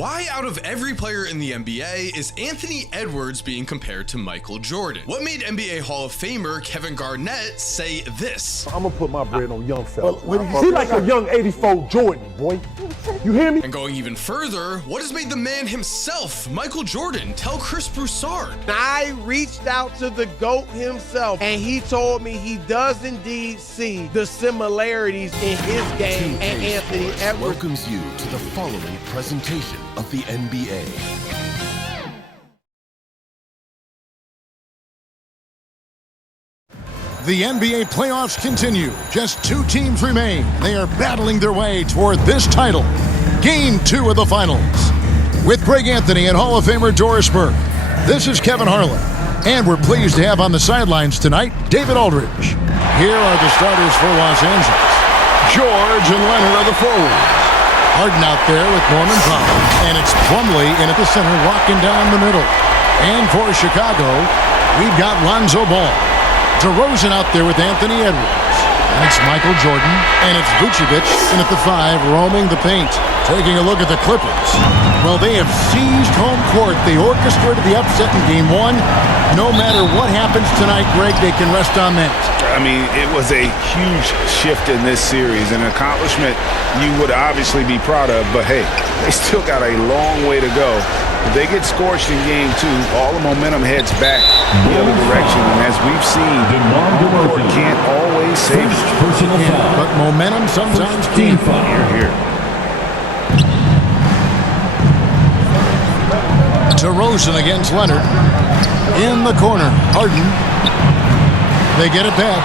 Why out of every player in the NBA is Anthony Edwards being compared to Michael Jordan? What made NBA Hall of Famer Kevin Garnett say this? I'm gonna put my bread on young fella. He like a young 84 Jordan, boy. You hear me? And going even further, what has made the man himself, Michael Jordan, tell Chris Broussard? I reached out to the GOAT himself, and he told me he does indeed see the similarities in his game and Anthony Edwards. Welcomes you to the following presentation of the NBA. The NBA playoffs continue. Just two teams remain. They are battling their way toward this title. Game 2 of the finals. With Greg Anthony and Hall of Famer Doris Burke, this is Kevin Harlan. And we're pleased to have on the sidelines tonight, David Aldridge. Here are the starters for Los Angeles. George and Leonard are the forwards. Harden out there with Norman Powell. And it's Plumlee in at the center, walking down the middle. And for Chicago, we've got Lonzo Ball. DeRozan out there with Anthony Edwards. And it's Michael Jordan. And it's Vucevic in at the 5, roaming the paint. Taking a look at the Clippers. Well, they have seized home court. They orchestrated the upset in Game 1. No matter what happens tonight, Greg, they can rest on that. I mean, it was a huge shift in this series, an accomplishment you would obviously be proud of, but hey, they still got a long way to go. If they get scorched in Game 2, all the momentum heads back the other direction, and as we've seen, home court can't always save it. But momentum sometimes can. Here. DeRozan against Leonard. In the corner, Harden. They get it back.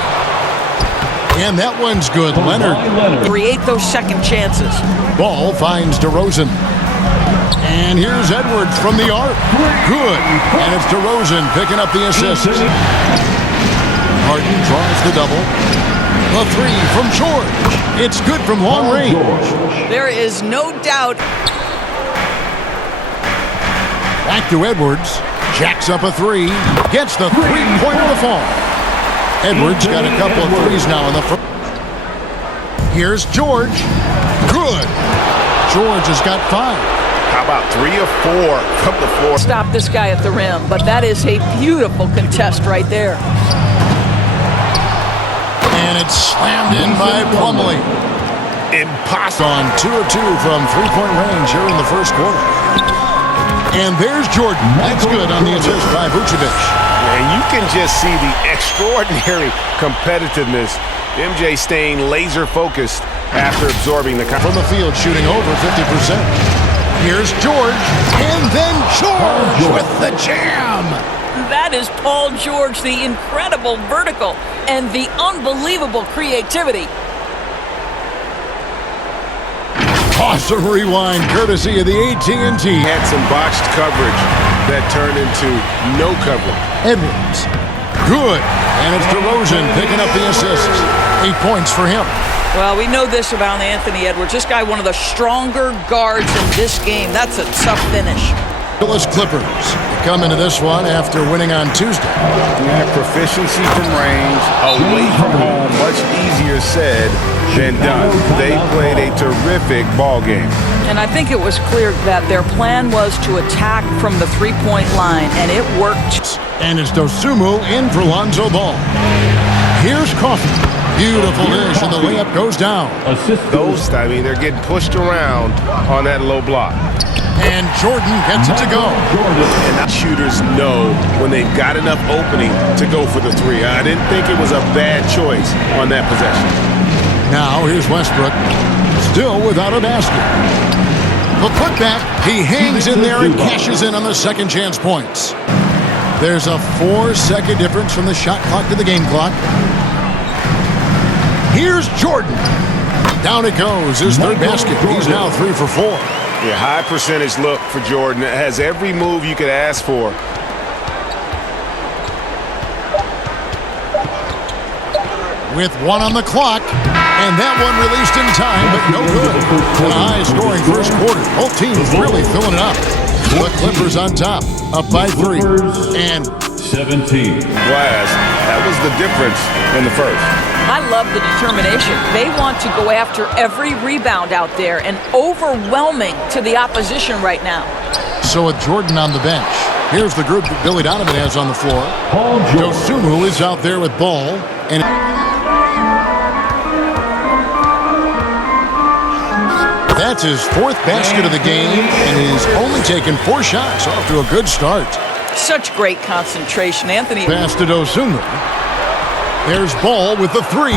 And that one's good. Leonard. Create those second chances. Ball finds DeRozan. And here's Edwards from the arc. Good. And it's DeRozan picking up the assist. Harden draws the double. The 3 from George. It's good from long range. There is no doubt. Back to Edwards. Jacks up a 3. Gets the 3-pointer to fall. Edwards got a couple of threes now in the front. Here's George. Good. George has got 5. How about 3 or 4 from the floor? Stop this guy at the rim, but that is a beautiful contest right there. And it's slammed in by Plumlee. Impossible. On 2 of 2 from 3-point range here in the first quarter. And there's Jordan. That's good on the assist by Vucevic. And you can just see the extraordinary competitiveness. MJ staying laser focused after absorbing the from the field, shooting over 50%. Here's George, and then George with the jam. That is Paul George, the incredible vertical and the unbelievable creativity. Awesome rewind, courtesy of the AT&T. Had some botched coverage that turned into no coverage. Edwards, good, and it's DeRozan picking up the assist. 8 points for him. Well, we know this about Anthony Edwards. This guy, one of the stronger guards in this game. That's a tough finish. Los Clippers come into this one after winning on Tuesday. Yeah, proficiency from range, away from home, much easier said than done. They played a terrific ball game. And I think it was clear that their plan was to attack from the three-point line, and it worked. And it's Dosunmu in for Lonzo Ball. Here's Coffey. Beautiful dish, and the layup goes down. I mean, they're getting pushed around on that low block. And Jordan gets it to go. And shooters know when they've got enough opening to go for the 3. I didn't think it was a bad choice on that possession. Now here's Westbrook, still without a basket. The putback, he hangs in there and cashes in on the second chance points. There's a 4-second difference from the shot clock to the game clock. Here's Jordan. Down it goes, his third basket. He's now 3 for 4. Yeah, high percentage look for Jordan. It has every move you could ask for. With 1 on the clock, and that one released in time, but no good. And a high-scoring first quarter. Both teams really filling it up. The Clippers on top, up by 3. And 17. Glass, that was the difference in the first. I love the determination. They want to go after every rebound out there and overwhelming to the opposition right now. So with Jordan on the bench, here's the group that Billy Donovan has on the floor. Dosunmu is out there with ball. And that's his fourth basket of the game, and he's only taken 4 shots, off to a good start. Such great concentration, Anthony. Pass to Dosunmu. There's Ball with the 3.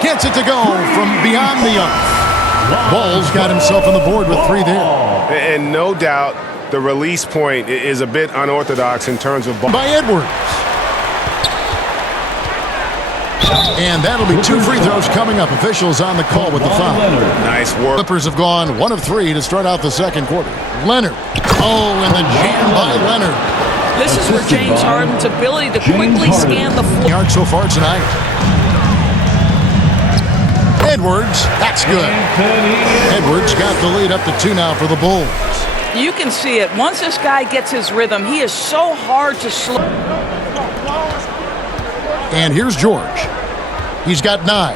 Gets it to go from beyond the arc. Ball's got himself on the board with 3 there. And no doubt, the release point is a bit unorthodox in terms of ball. By Edwards. And that'll be 2 free throws coming up. Officials on the call with the foul. Nice work. Clippers have gone 1 of 3 to start out the second quarter. Leonard. Oh, and the jam by Leonard. This is where James Harden's ability to quickly scan the floor. Yard so far tonight. Edwards. That's good. Edwards got the lead up to 2 now for the Bulls. You can see it. Once this guy gets his rhythm, he is so hard to slow. And here's George. He's got 9.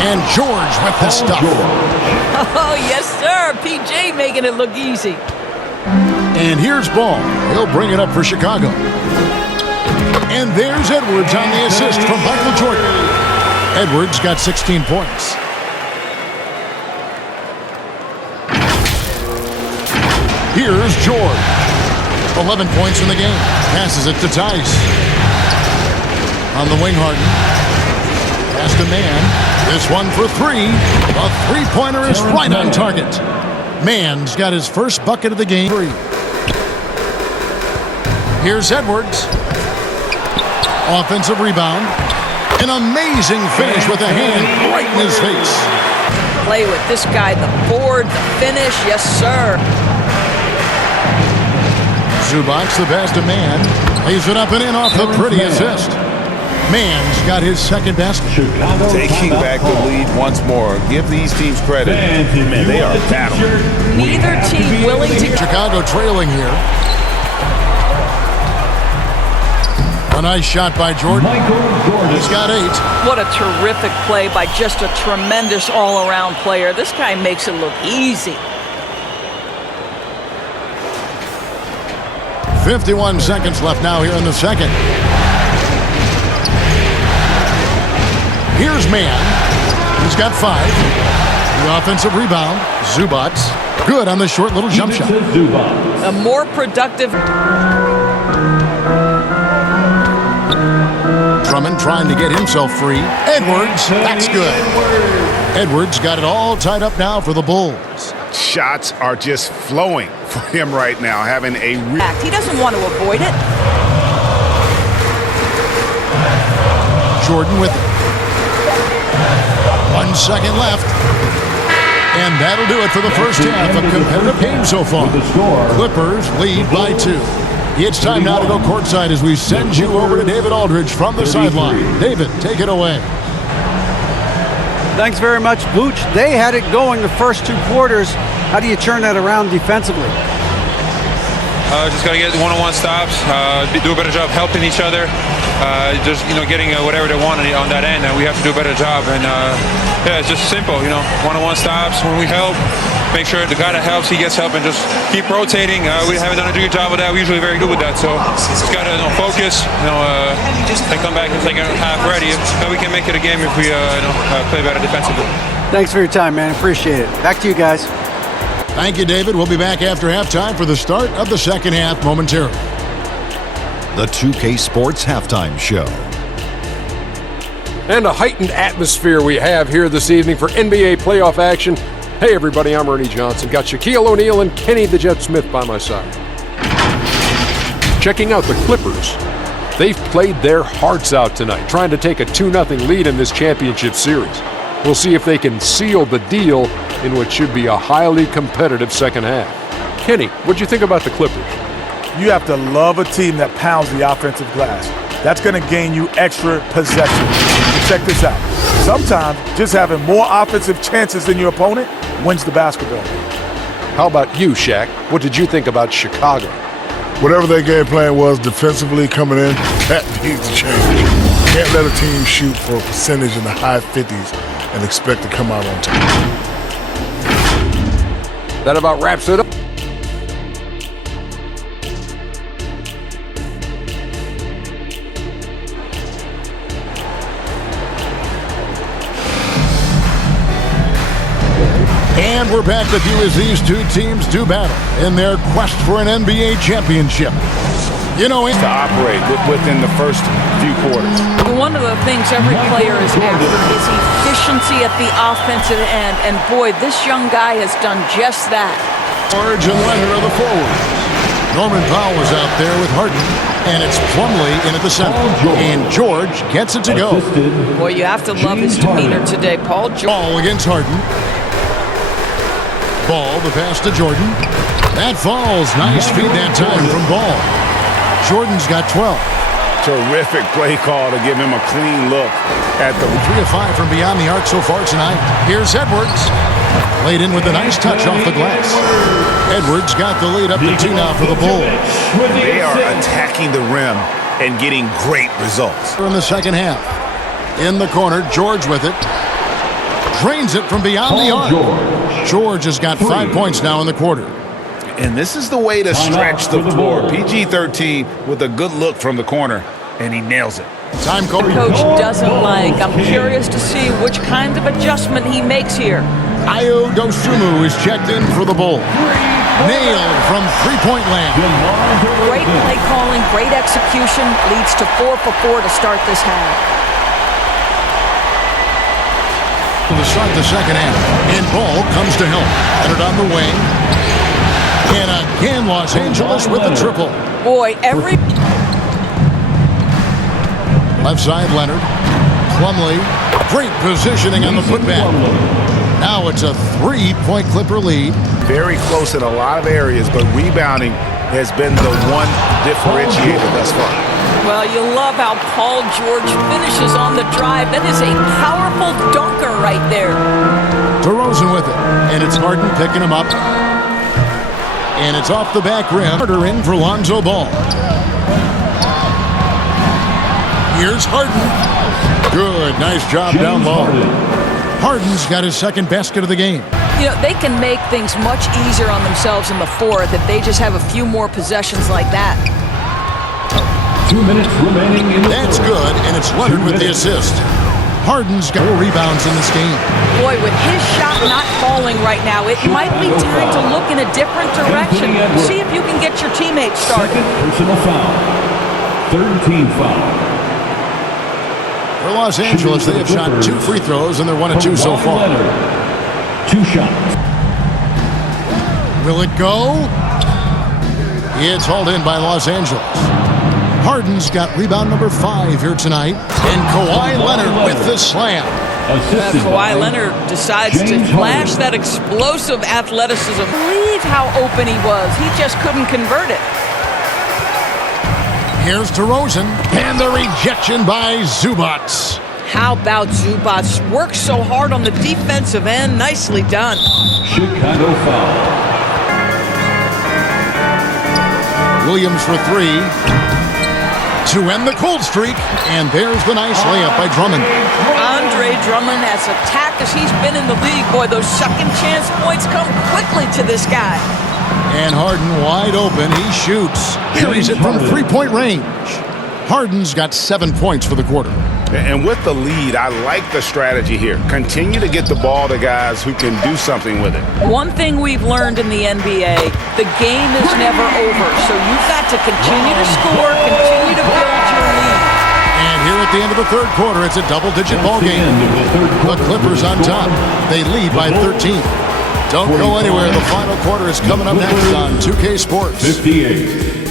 And George with the stuff. Oh, yes, sir. PJ making it look easy. And here's Ball. He'll bring it up for Chicago. And there's Edwards on the assist from Michael Jordan. Edwards got 16 points. Here's George. 11 points in the game. Passes it to Tice. On the wing, Harden. Pass to Mann. This one for 3. A three-pointer is right on target. Mann's got his first bucket of the game. 3. Here's Edwards. Offensive rebound. An amazing finish with a hand right in his face. Play with this guy, the board, the finish, yes, sir. Zubac, the pass to Mann. Lays it up and in off the pretty assist. Mann's got his second basket. Taking back the lead once more. Give these teams credit. They are battling. Neither team willing to... Chicago trailing here. A nice shot by Jordan. He's got 8. What a terrific play by just a tremendous all-around player. This guy makes it look easy. 51 seconds left now here in the second. Here's Mann. He's got 5. The offensive rebound. Zubac. Good on the short little jump shot. A more productive... Drummond trying to get himself free. Edwards. That's good. Edwards got it all tied up now for the Bulls. Shots are just flowing for him right now, having a... He doesn't want to avoid it. Jordan with it. 1 second left. And that'll do it for the first half. A competitive game so far. Clippers lead by 2. It's time now to go courtside as we send you over to David Aldridge from the sideline. David, take it away. Thanks very much, Booch. They had it going the first 2 quarters. How do you turn that around defensively? Just got to get one-on-one stops, do a better job helping each other, just, getting whatever they want on that end, and we have to do a better job. And, yeah, it's just simple, one-on-one stops. When we help, make sure the guy that helps, he gets help, and just keep rotating. We haven't done a good job of that. We're usually very good with that. So just got to focus, and come back and second half ready. And we can make it a game if we play better defensively. Thanks for your time, man. Appreciate it. Back to you guys. Thank you, David. We'll be back after halftime for the start of the second half momentarily. The 2K Sports Halftime Show. And a heightened atmosphere we have here this evening for NBA playoff action. Hey, everybody, I'm Ernie Johnson. Got Shaquille O'Neal and Kenny the Jet Smith by my side. Checking out the Clippers. They've played their hearts out tonight, trying to take a 2-0 lead in this championship series. We'll see if they can seal the deal in what should be a highly competitive second half. Kenny, what'd you think about the Clippers? You have to love a team that pounds the offensive glass. That's going to gain you extra possession. But check this out. Sometimes just having more offensive chances than your opponent wins the basketball game. How about you, Shaq? What did you think about Chicago? Whatever their game plan was defensively coming in, that needs to change. Can't let a team shoot for a percentage in the high 50s and expect to come out on top. That about wraps it up. And we're back with you as these two teams do battle in their quest for an NBA championship. You know, to operate within the first few quarters. One of the things every player is after is efficiency at the offensive end. And boy, this young guy has done just that. George and Leonard are the forwards. Norman Powell was out there with Harden, and it's Plumlee in at the center. And George gets it to go. Boy, you have to love his demeanor today, Paul George. Ball against Harden. Ball, the pass to Jordan. That falls. Nice feed that time from Ball. Jordan's got 12. Terrific play call to give him a clean look at the 3 of 5 from beyond the arc so far tonight. Here's Edwards. Laid in with a nice touch off the glass. Edwards got the lead up to 2 now for the Bulls. They are attacking the rim and getting great results. In the second half. In the corner, George with it. Drains it from beyond the arc. George has got 5 points now in the quarter. And this is the way to stretch the floor. PG-13 with a good look from the corner, and he nails it. Time call. Coach doesn't like. I'm curious to see which kind of adjustment he makes here. Ayo Dosunmu is checked in for the Bulls. Nailed from three-point land. Great play calling, great execution, leads to 4 for 4 to start this half. To start the second half. And Ball comes to help. Entered on the wing. And again, Los Angeles with a triple. Boy, every... Left side, Leonard. Plumlee. Great positioning on the putback. Now it's a 3-point Clipper lead. Very close in a lot of areas, but rebounding has been the one differentiator thus far. Well, you love how Paul George finishes on the drive. That is a powerful dunker right there. DeRozan with it. And it's Harden picking him up. And it's off the back rim. Carter in for Lonzo Ball. Here's Harden. Good. Nice job down low. Harden's got his second basket of the game. You know, they can make things much easier on themselves in the fourth if they just have a few more possessions like that. 2 minutes remaining in the That's good, and it's Leonard with the assist. Harden's got 4 rebounds in this game. Boy, with his shot not falling right now, it might be time to look in a different direction. See if you can get your teammates started. second personal foul. Third team foul. For Los Angeles, they have shot 2 free throws, and they're 1 of 2 so far. 2 shots. Will it go? It's hauled in by Los Angeles. Harden's got rebound number 5 here tonight. And Kawhi Leonard with the slam. Kawhi Leonard decides to flash that explosive athleticism. Believe how open he was. He just couldn't convert it. Here's DeRozan. And the rejection by Zubac. How about Zubac? Works so hard on the defensive end. Nicely done. Chicago foul. Williams for 3. To end the cold streak. And there's the nice layup by Drummond. Andre Drummond, as attacked as he's been in the league, boy, those second chance points come quickly to this guy. And Harden wide open. He shoots. Carries it from 3-point range. Harden's got 7 points for the quarter. And with the lead, I like the strategy here. Continue to get the ball to guys who can do something with it. One thing we've learned in the NBA, the game is never over. So you've got to continue to score, continue to build your lead. And here at the end of the third quarter, it's a double-digit ball game. The Clippers on top. They lead by 13. Don't go anywhere. The final quarter is coming up next on 2K Sports. 58.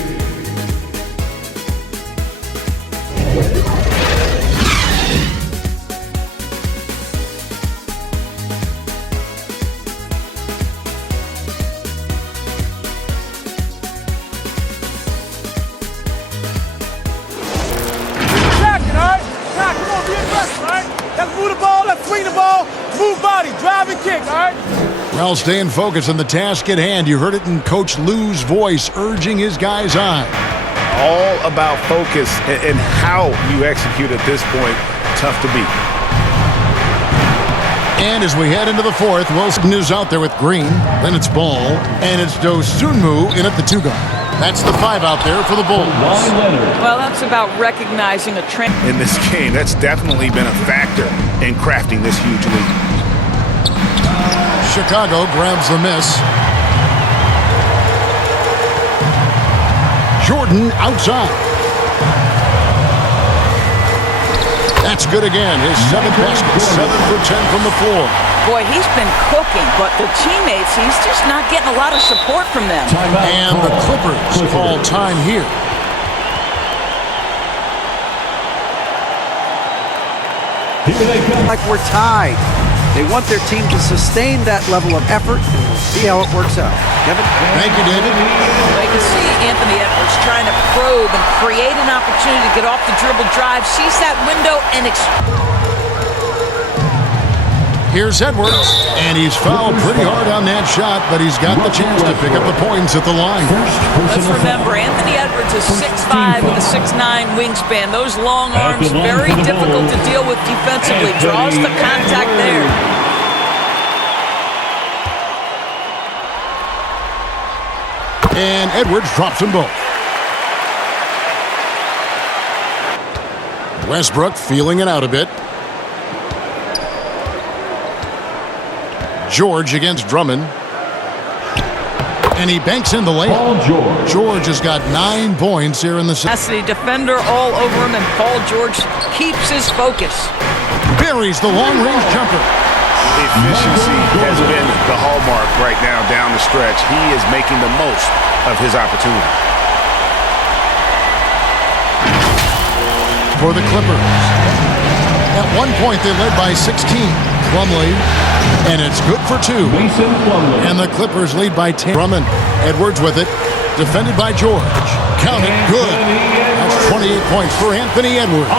Let's move the ball, let's swing the ball, move body, drive and kick, all right? Well, staying focused on the task at hand. You heard it in Coach Lou's voice, urging his guys on. All about focus and how you execute at this point. Tough to beat. And as we head into the fourth, Wilson is out there with Green. Then it's Ball, and it's Dosunmu in at the 2 guard. That's the 5 out there for the Bulls. Well, that's about recognizing a trend. In this game, that's definitely been a factor in crafting this huge lead. Chicago grabs the miss. Jordan outside. That's good again. His 7th basket, 7 for 10 from the floor. Boy, he's been cooking, but the teammates, he's just not getting a lot of support from them. And the Clippers call time here. Like we're tied. They want their team to sustain that level of effort, and we'll see how it works out. Kevin? Thank you, David. You can see Anthony Edwards trying to probe and create an opportunity to get off the dribble drive, sees that window, and Here's Edwards, and he's fouled pretty hard on that shot, but he's got the chance to pick up the points at the line. let's remember, Anthony Edwards is 6'5" with a 6'9" wingspan. Those long arms, very difficult to deal with defensively. Draws the contact there. And Edwards drops them both. Westbrook feeling it out a bit. George against Drummond. And he banks in the layup. George has got 9 points here in the second. That's the defender all over him, and Paul George keeps his focus. Buries the long-range jumper. Efficiency has been the hallmark right now down the stretch. He is making the most of his opportunity. For the Clippers. At one point, they led by 16. Plumlee, and it's good for 2. And the Clippers lead by 10. Drummond, Edwards with it, defended by George. Count it, good. That's 28 points for Anthony Edwards.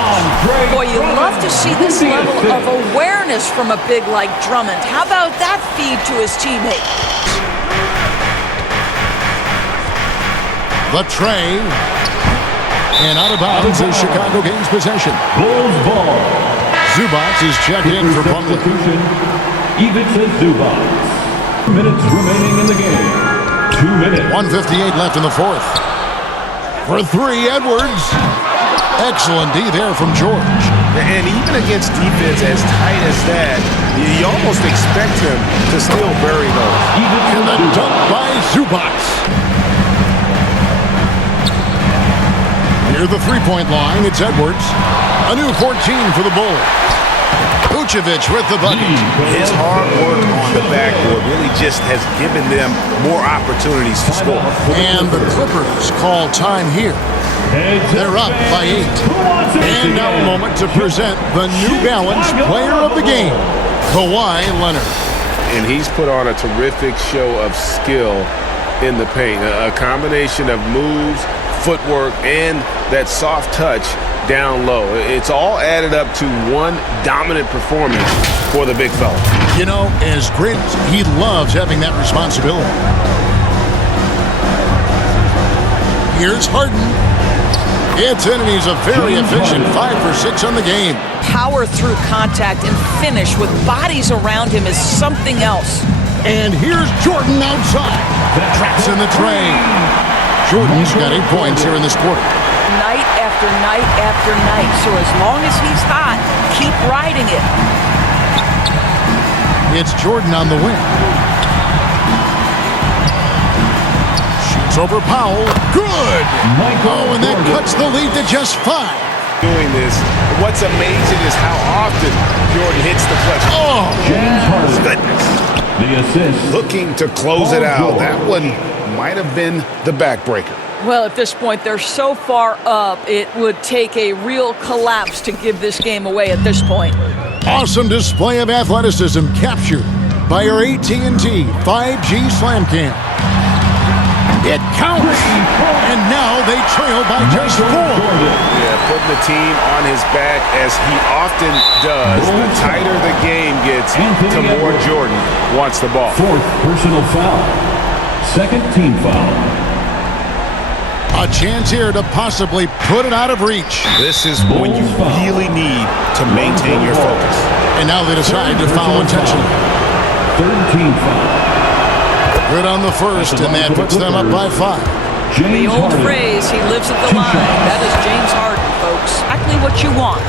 Boy, you love to see this level of awareness from a big like Drummond. How about that feed to his teammate? The tray. And out of bounds as Chicago gains possession. Bulls ball. Zubac is checked in for Plumlee. Even to Zubac. Minutes remaining in the game. 2 minutes. 1:58 left in the fourth. For 3, Edwards. Excellent D there from George. And even against defense as tight as that, you almost expect him to still bury those. And the dunk by Zubac. Near the 3-point line, it's Edwards. A new 14 for the Bulls. Vucevic with the bucket. His hard work on the backboard really just has given them more opportunities to score. And the Clippers call time here. They're up by 8. And now a moment to present the New Balance Player of the Game, Kawhi Leonard. And he's put on a terrific show of skill in the paint. A combination of moves, footwork, and that soft touch down low. It's all added up to one dominant performance for the big fella. You know, as great as he loves having that responsibility. Here's Harden. It's in, and he's a very efficient 5 for 6 on the game. Power through contact and finish with bodies around him is something else. And here's Jordan outside. Traps in the tray. Jordan's got 8 points here in this quarter. Night after night after night. So as long as he's hot, keep riding it. It's Jordan on the wing. Shoots over Powell. Good! Oh, and that cuts the lead to just 5. Doing this, what's amazing is how often Jordan hits the clutch. Oh! James Harden. Goodness. The assist. Looking to close it out. That one might have been the backbreaker. Well, at this point, they're so far up, it would take a real collapse to give this game away at this point. Awesome display of athleticism captured by our AT&T 5G Slam Cam. It counts, And now they trail by just 4. Yeah, putting the team on his back as he often does. The tighter the game gets, the more Jordan wants the ball. 4th personal foul. 2nd team foul. A chance here to possibly put it out of reach. This is when you really need to maintain your focus. And now they decide to foul intentionally. 3rd team foul. Good on the first, and that puts them up by 5. The old phrase, he lives at the line. That is James Harden, folks. Exactly what you want.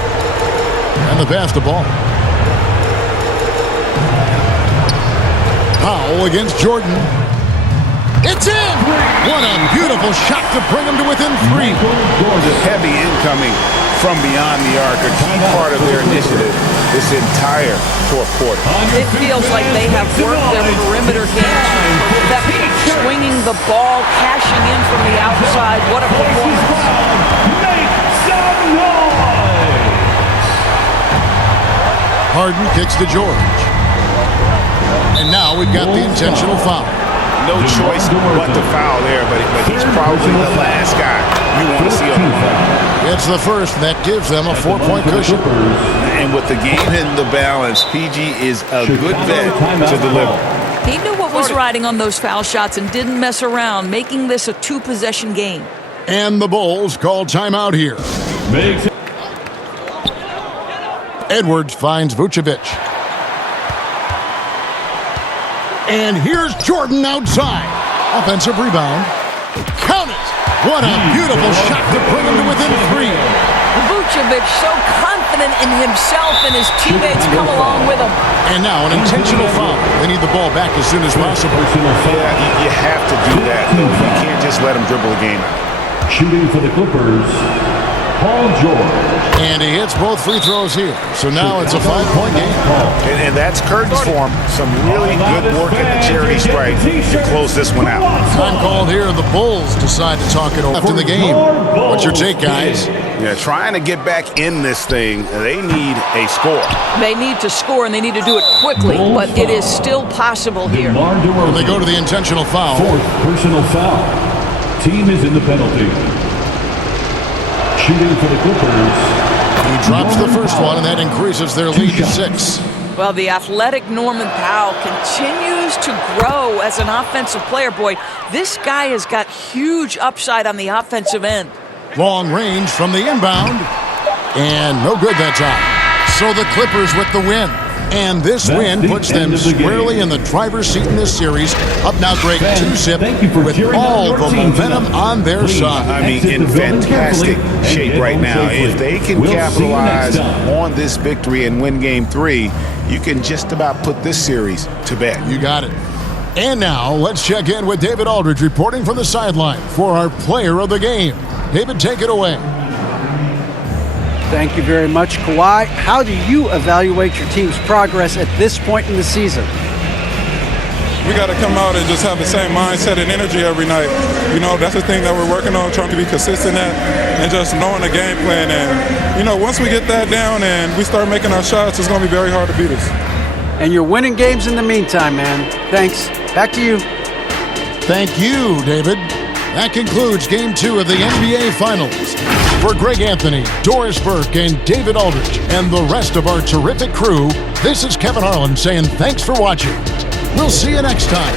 And the pass the ball. Powell against Jordan. It's in! What a beautiful shot to bring him to within 3. Heavy incoming from beyond the arc, a key part of their initiative this entire 4th quarter. It feels like they have worked their perimeter game to perfection. Swinging the ball, cashing in from the outside. What a performance. Make some noise! Harden kicks to George. And now we've got the intentional foul. No choice but to foul there, but he's probably the last guy you want to see on the floor. It's the first, and that gives them a 4-point cushion. And with the game in the balance, PG is a good bet to deliver. He knew what was riding on those foul shots and didn't mess around, making this a 2-possession game. And the Bulls call timeout here. Edwards finds Vucevic. And here's Jordan outside. Offensive rebound. Count it! What a beautiful shot to bring him to within 3. Vucevic so confident in himself, and his teammates come along with him. And now an intentional foul. They need the ball back as soon as possible. Yeah, you have to do that. You can't just let him dribble the game out. Shooting for the Clippers, Paul George. And he hits both free throws here. So now it's a 5-point game. And that's curtains for him. Some really good work at the charity stripe to close this one out. Time called here. The Bulls decide to talk it over after the game. What's your take, guys? Yeah, trying to get back in this thing, they need a score. They need to score, and they need to do it quickly, but it is still possible here. When they go to the intentional foul. 4th personal foul. Team is in the penalty. Shooting for the Clippers. He drops the first one, and that increases their lead to 6. Well, the athletic Norman Powell continues to grow as an offensive player. Boy, this guy has got huge upside on the offensive end. Long range from the inbound. And no good that time. So the Clippers with the win. And this win puts them squarely in the driver's seat in this series. Up now, Greg, 2-zip with all the momentum on their side. I mean, in fantastic shape right now. If they can capitalize on this victory and win Game 3, you can just about put this series to bed. You got it. And now, let's check in with David Aldridge reporting from the sideline for our player of the game. David, take it away. Thank you very much, Kawhi. How do you evaluate your team's progress at this point in the season? We got to come out and just have the same mindset and energy every night. You know, that's the thing that we're working on, trying to be consistent at, and just knowing the game plan. And, you know, once we get that down and we start making our shots, it's going to be very hard to beat us. And you're winning games in the meantime, man. Thanks. Back to you. Thank you, David. That concludes Game 2 of the NBA Finals. For Greg Anthony, Doris Burke, and David Aldridge, and the rest of our terrific crew, this is Kevin Harlan saying thanks for watching. We'll see you next time.